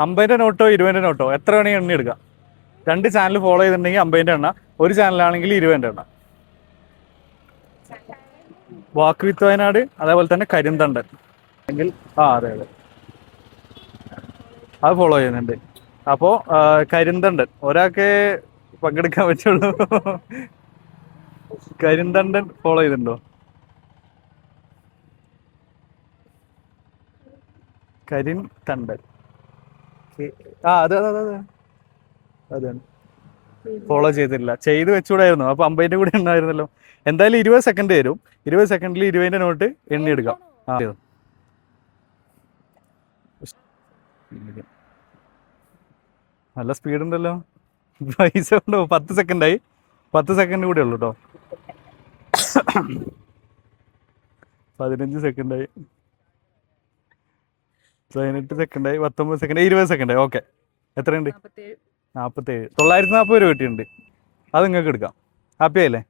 50 നോട്ടോ 20 നോട്ടോ എത്ര വേണമെങ്കിൽ എണ്ണി എടുക്കാം. 2 ചാനൽ ഫോളോ ചെയ്തിട്ടുണ്ടെങ്കിൽ 50 എണ്ണ, ഒരു ചാനലാണെങ്കിൽ 20 എണ്ണ. വാക്ക് വിത്ത് വയനാട്, അതേപോലെ തന്നെ കരിന്തണ്ടൻ എങ്കിൽ അതെ അതെ, അത് ഫോളോ ചെയ്യുന്നുണ്ട്. അപ്പോൾ കരിന്തണ്ടൻ ഒരാൾക്ക് പങ്കെടുക്കാൻ പറ്റുള്ളൂ. കരിന്തണ്ടൻ ഫോളോ ചെയ്തിട്ടുണ്ടോ? കരിന്തണ്ടൻ അതെ അതെ അതെ അതെ, ഫോളോ ചെയ്തിട്ടില്ല. ചെയ്ത് വെച്ചുകൂടായിരുന്നു, അപ്പൊ 50 കൂടെ ഉണ്ടായിരുന്നല്ലോ. എന്തായാലും 20 സെക്കൻഡ് തരും. 20 സെക്കൻഡിൽ 20 നോട്ട് എണ്ണി എടുക്കാം. നല്ല സ്പീഡ് ഉണ്ടല്ലോ. പൈസ ഉണ്ടോ? 10 സെക്കൻഡായി. 10 സെക്കൻഡ് കൂടെ ഉള്ളു കേട്ടോ. 15 സെക്കൻഡായി, 18 സെക്കൻഡായി, 19 സെക്കൻഡായി, 20 സെക്കൻഡായി. ഓക്കെ, എത്രയുണ്ട്? 47. 940 രൂപ കിട്ടിയിട്ടുണ്ട്. അത് നിങ്ങൾക്ക് എടുക്കാം. ഹാപ്പി ആയില്ലേ?